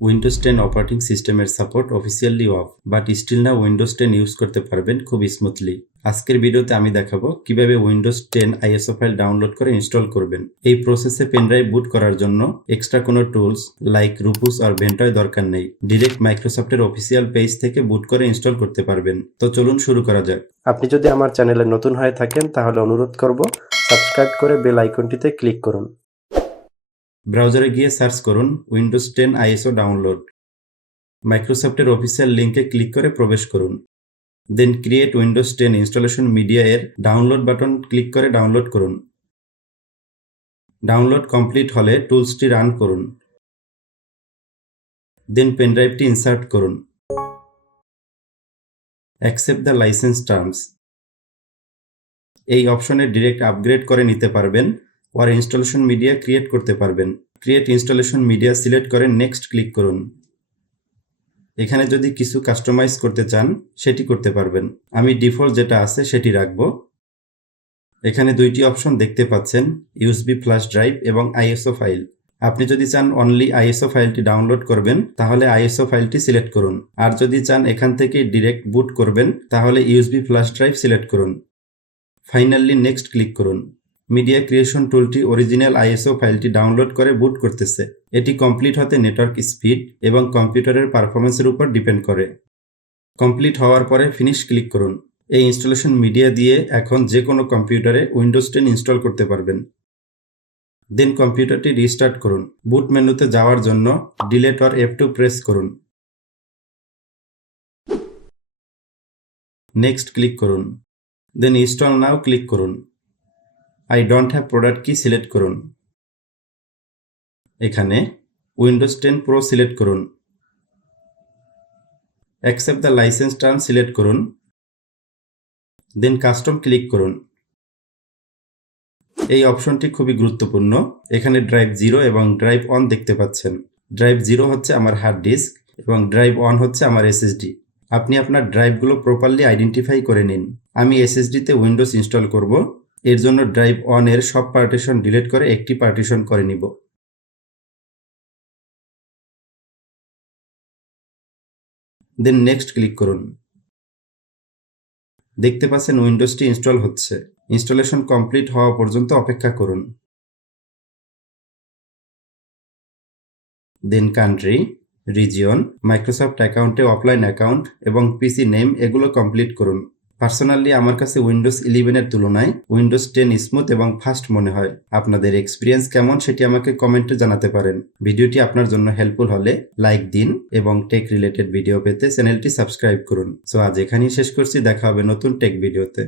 Windows 10 operating সিস্টেমের support officially off, but still না Windows 10 use করতে পারবেন খুব স্মুথলি। আজকের ভিডিওতে আমি দেখাবো কিভাবে উইন্ডোজ 10 আইএসও ফাইল ডাউনলোড করে ইনস্টল করবেন। এই প্রসেসে পেনড্রাইভ বুট করার জন্য এক্সট্রা কোনো টুলস লাইক রুপুস আর ভেন্টয় দরকার নেই। ডিরেক্ট মাইক্রোসফটের অফিসিয়াল পেজ থেকে বুট করে ইনস্টল করতে পারবেন। তো চলুন শুরু করা যাক। আপনি যদি আমার চ্যানেলে নতুন হয়ে থাকেন তাহলে অনুরোধ করব সাবস্ক্রাইব করে বেল আইকনটিতে ক্লিক করুন। ব্রাউজারে গিয়ে সার্চ করুন উইন্ডোজ 10 আইএসও ডাউনলোড। মাইক্রোসফটের অফিসিয়াল লিঙ্কে ক্লিক করে প্রবেশ করুন। দেন ক্রিয়েট উইন্ডোজ 10 ইনস্টলেশন মিডিয়া এর ডাউনলোড বাটন ক্লিক করে ডাউনলোড করুন। ডাউনলোড কমপ্লিট হলে টুলসটি রান করুন। দেন পেনড্রাইভটি ইনসার্ট করুন। Accept the licence terms. এই অপশনে ডিরেক্ট আপগ্রেড করে নিতে পারবেন ওর ইনস্টলেশন মিডিয়া ক্রিয়েট করতে পারবেন। ক্রিয়েট ইনস্টলেশন মিডিয়া সিলেক্ট করে নেক্সট ক্লিক করুন। এখানে যদি কিছু কাস্টমাইজ করতে চান সেটি করতে পারবেন। আমি ডিফল্ট যেটা আছে সেটি রাখবো। এখানে দুইটি অপশন দেখতে পাচ্ছেন, ইউএসবি ফ্ল্যাশ ড্রাইভ এবং আইএসও ফাইল। আপনি যদি চান অনলি আইএসও ফাইলটি ডাউনলোড করবেন তাহলে আইএসও ফাইলটি সিলেক্ট করুন, আর যদি চান এখান থেকে ডিরেক্ট বুট করবেন তাহলে ইউএসবি ফ্ল্যাশ ড্রাইভ সিলেক্ট করুন। ফাইনালি নেক্সট ক্লিক করুন। মিডিয়া ক্রিয়েশন টুলটি অরিজিনাল আইএসও ফাইলটি ডাউনলোড করে বুট করতেছে। এটি কমপ্লিট হতে নেটওয়ার্ক স্পিড এবং কম্পিউটারের পারফরমেন্সের উপর ডিপেন্ড করে। কমপ্লিট হওয়ার পরে ফিনিশ ক্লিক করুন। এই ইনস্টলেশন মিডিয়া দিয়ে এখন যে কোনো কম্পিউটারে উইন্ডোজ 10 ইনস্টল করতে পারবেন। দেন কম্পিউটারটি রিস্টার্ট করুন। বুট মেনুতে যাওয়ার জন্য ডিলেট অর F2 প্রেস করুন। নেক্সট ক্লিক করুন। দেন ইনস্টল নাও ক্লিক করুন। আই ডোন্ট হ্যাভ প্রোডাক্ট কি সিলেক্ট করুন। এখানে উইন্ডোজ 10 প্রো সিলেক্ট করুন। Accept the licence term select করুন। দেন কাস্টম ক্লিক করুন। এই অপশনটি খুবই গুরুত্বপূর্ণ। এখানে ড্রাইভ 0 এবং ড্রাইভ 1 দেখতে পাচ্ছেন। ড্রাইভ 0 হচ্ছে আমার হার্ড ডিস্ক এবং ড্রাইভ 1 হচ্ছে আমার এসএসডি। আপনি আপনার ড্রাইভগুলো প্রপারলি আইডেন্টিফাই করে নিন। আমি এসএসডিতে উইন্ডোজ ইনস্টল করব, এর জন্য ড্রাইভ 1 এর সব পার্টিশন ডিলিট করে একটি পার্টিশন করে নিব। দেন নেক্সট ক্লিক করুন। দেখতে পাচ্ছেন উইন্ডোজটি ইনস্টল হচ্ছে। ইনস্টলেশন কমপ্লিট হওয়া পর্যন্ত অপেক্ষা করুন। দেন কান্ট্রি, রিজিয়ন, মাইক্রোসফট অ্যাকাউন্টে অফলাইন অ্যাকাউন্ট এবং পিসি নেম এগুলো কমপ্লিট করুন। পার্সোনালি আমার কাছে উইন্ডোজ 11 এর তুলনায় উইন্ডোজ 10 স্মুথ এবং ফাস্ট মনে হয়। আপনাদের এক্সপিরিয়েন্স কেমন সেটি আমাকে কমেন্টে জানাতে পারেন। ভিডিওটি আপনার জন্য হেল্পফুল হলে লাইক দিন এবং টেক রিলেটেড ভিডিও পেতে চ্যানেলটি সাবস্ক্রাইব করুন। সো আজ এখানেই শেষ করছি, দেখা হবে নতুন টেক ভিডিওতে।